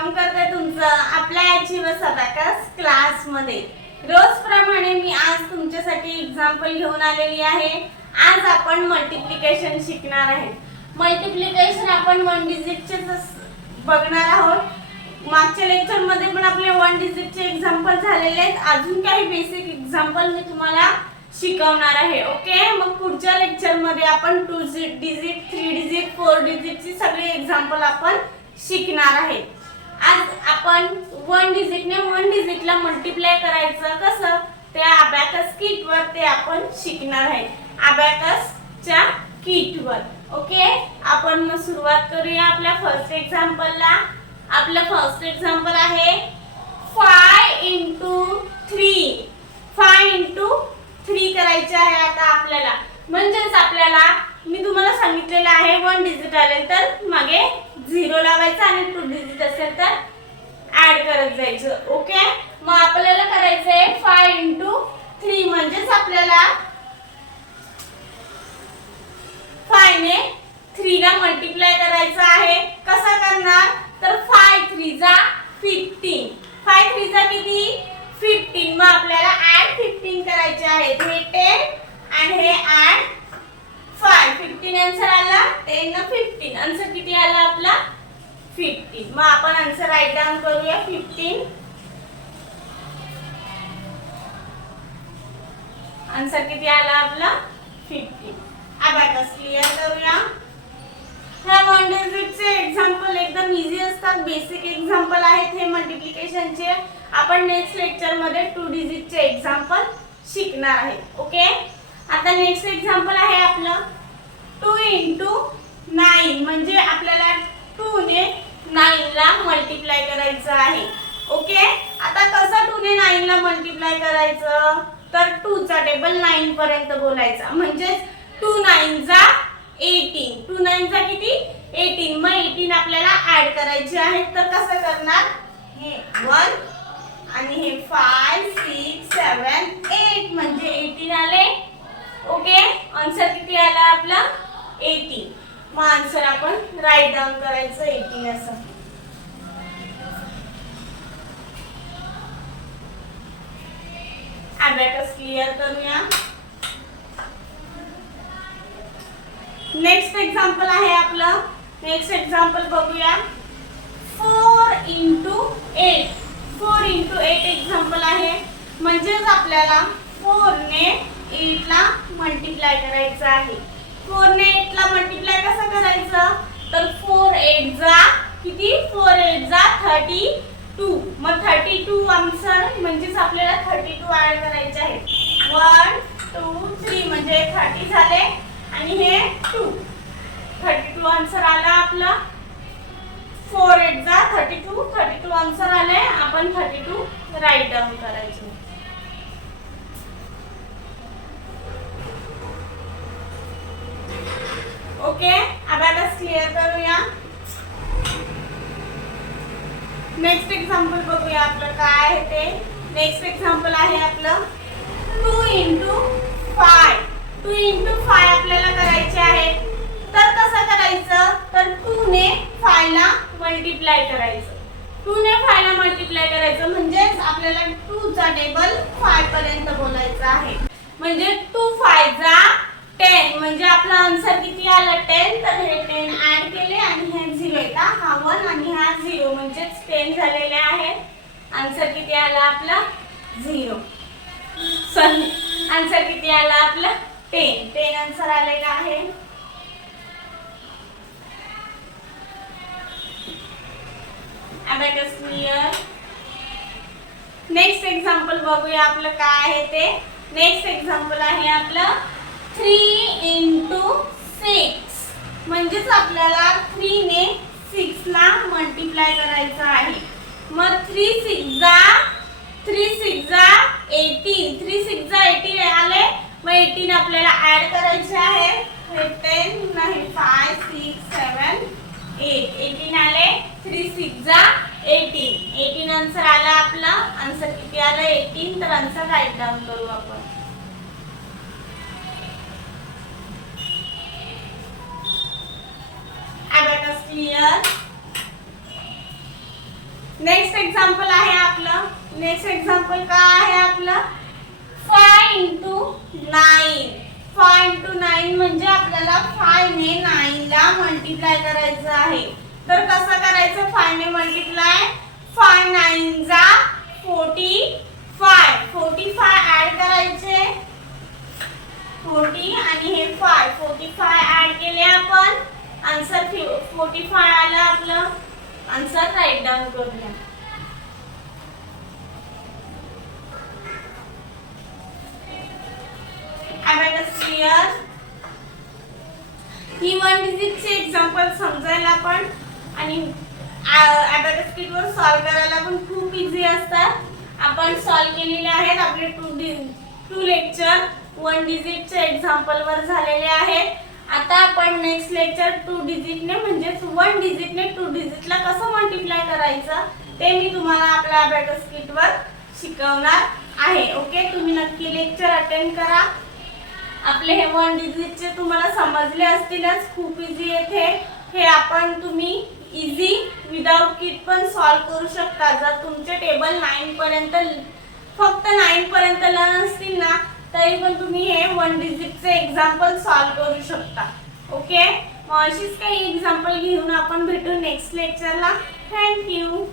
Welcome करते तुमचं आपल्या अचीवर्स अबॅकस क्लासमध्ये। रोजप्रमाणे मी आज तुमच्यासाठी एक्झाम्पल घेऊन आलेली आहे। आज आपण मल्टिप्लिकेशन शिकणार आहे। मल्टिप्लिकेशन आपण वन डिजिटचे बघणार आहोत। मागच्या लेक्चर मध्ये पण आपले वन डिजिटचे एक्झाम्पल झालेले आहेत। अजून काही बेसिक एक्झाम्पल मी तुम्हाला शिकवणार आहे। ओके, मग पुढच्या लेक्चर मध्ये आपण 2 डिजिट 3 डिजिट 4 डिजिटची सगळे एक्झाम्पल आपण शिकणार आहे। आज आपण वन डिजिटला मल्टिप्लाय करायचं कसं ते अबॅकस किट वर ते आपण शिकणार आहे। अबॅकसच्या किट वर ओके, आपण मग सुरुवात करूया आपल्या फर्स्ट एक्झाम्पलला। आपलं फर्स्ट एक्झाम्पल आहे 5 * 3। 5 * 3 करायचे आहे आता आपल्याला। म्हणजेच आपल्याला मी तुम्हाला सांगितलेलं आहे वन डिजिट आले तर मागे 0 लावायचा आणि 2 डिजिट असेल तर ऍड करत जायचं। ओके, मग आपल्याला करायचंय 5 * 3 म्हणजेच आपल्याला 5 ने 3 ला मल्टिप्लाय करायचं आहे। कसं करणार तर 5 × 3 = 15। 5 × 3 = किती 15। मग आपल्याला ऍड 15 करायचे आहे। हे 10 आणि हे ऍड 5। 15 आन्सर आला। 10 न 15 आन्सर किती आला आपला 15। मग आपण आन्सर राईट डाउन करूया 15। आन्सर किती आला आपला 15। अबॅकस क्लियर करूया। ह्या वन डिजिटचे एक्झाम्पल एकदम इझी असतात। बेसिक एक्झाम्पल आहेत हे मल्टिप्लिकेशनचे। आपण नेक्स्ट लेक्चर मध्ये 2 डिजिटचे एक्झाम्पल शिकणार आहे। ओके, आता नेक्स्ट एक्झाम्पल आहे आपलं 2 * 9 म्हणजे आपल्याला 2 ने 9 ला मल्टिप्लाय करायचं आहे। ओके, आता कसं 2 ने 9 ला मल्टिप्लाय करायचं तर 2 चा टेबल 9 पर्यंत बोलायचा। म्हणजे 2 × 9 = 18। 2 × 9 = किती 18। मग 18 आपल्याला ऍड करायचे आहे। तर कसं करणार हे 1 आणि हे 5 6 7 8 म्हणजे 18 आले। ओके, आन्सर किती आला आपला 18। मग आन्सर आपण राईट डाउन करायचं 18 असं। अबॅकस क्लियर करूया। नेक्स्ट एक्झाम्पल आहे आपलं। नेक्स्ट एक्झाम्पल बघूया 4 * 8। 4 * 8 एक्झाम्पल आहे। म्हणजेच आपल्याला 4 ने 8 ला मल्टिप्लाय करायचं आहे। 4 ने 8 ला मल्टिप्लाय कसं करायचं तर 4 × 8 = किती 4 × 8 = 32। मग 32 आन्सर म्हणजेच आपल्याला 32 ऍड करायचे आहे। 1 2 3 म्हणजे 30 झाले आणि हे 2 32 आन्सर आला आपला। 4 × 8 = 32 32 आन्सर आले। आपण 32 राईट डाउन करायचं। ओके, अबॅकस क्लियर करूया। नेक्स्ट एक्झाम्पल बघूया आपलं काय आहे ते। नेक्स्ट एक्झाम्पल आहे आपलं 2 * 5। 2 * 5 आपल्याला करायचे आहे। तर कसं करायचं तर 2 ने 5 ला मल्टिप्लाय करायचं। 2 ने 5 ला मल्टिप्लाय करायचं म्हणजेच आपल्याला 2 चा टेबल 5 पर्यंत बोलायचं आहे। म्हणजे 2 × 5 = 10 म्हणजे आपला आन्सर किती आला 10। तर हे 10 ऍड केले आणि हे 0 येता हा 1 आणि हा 0 म्हणजे 10 झालेले आहेत। आन्सर किती आला आपला 0। सॉरी, आन्सर किती आला आपला 10। 10 आन्सर आलेला आहे। Abacus clear. नेक्स्ट एक्झाम्पल बघूया आपलं काय आहे ते। नेक्स्ट एक्झाम्पल आहे आपलं 3 * 6 म्हणजेच आपल्याला 3 ने 6 ला मल्टिप्लाय करायचं आहे। मग 3 × 6 = 18। 3 × 6 = 18 आले। मग 18 आपल्याला ऍड करायचे आहे। हे 10 नाही 5 6 7 8 18 आले। 3 × 6 = 18। 18 आन्सर आला आपला। आन्सर किती आला 18। तर आन्सर राईट डाउन करू आपण। Abacus clear. नेक्स्ट एक्झाम्पल आहे आपलं, नेक्स्ट एक्झाम्पल काय आहे आपलं, 5 into 9. 5 into 9 म्हणजे आपल्याला 5 ने 9 ला मल्टिप्लाय करायचं आहे. तर कसं करायचं 5 ने मल्टिप्लाय, 5 9 जा 45. 45 ऍड करायचे, 40 आणि हे 5, 45 ऍड केले आपण, आन्सर 45 आलं आपलं. आन्सर राईट डाऊन करूया. Abacus clear. ही 1 डिजिटचे एक्झाम्पल समजायला पण आणि अबॅकस किट वर सॉल्व करायला पण खूप इझी असतात. आपण सॉल्व केलेले आहेत. आपले 2 लेक्चर 1 डिजिटचे एक्झाम्पल वर झालेले आहेत. आता आपण नेक्स्ट लेक्चर 2 डिजिटने म्हणजेच 1 डिजिटने 2 डिजिटला कसं मल्टिप्लाय करायचं ते मी तुम्हाला आपल्या अबॅकस किट वर शिकवणार आहे. ओके, तुम्ही नक्की लेक्चर अटेंड करा. आपले हे 1 डिजिटचे तुम्हाला समजले असतीलच, खूप इझी आहे हे. आपण तुम्ही इझी विदाउट किट पण सॉल्व करू शकता. जर तुमचे टेबल 9 पर्यंत फक्त 9 पर्यंत लर्न असतील ना तरी पण तुम्ही हे 1 डिजिटचे एक्झाम्पल सॉल्व करू शकता. ओके, मग अशीच काही एक्झाम्पल घेऊन आपण भेटू नेक्स्ट लेक्चरला. थँक्यू.